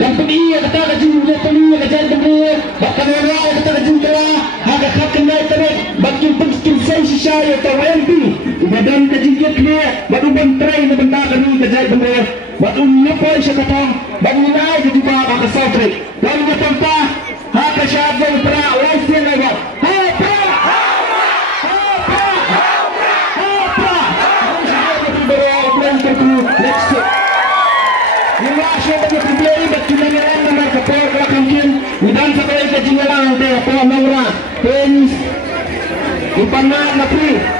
Company kata kajin boleh penuh kerja benar. Bahkan orang kata kajin telah ada hak kena terus. Bagi penting saya saya atau MP. Badan kajin clear. Baru bentrai benda kami kerja benar. Baru nyepoi saya kata. Baru naik jadi bawa ke Southrick. Baru nyepoi hak kesyabang pra wasian lagi. Ha pra. Let's go. Siya bagi-bagi ba't kinangalan na magkapor kakangkin udan sa kaya kajingalang kaya pamamura pens ipanag na free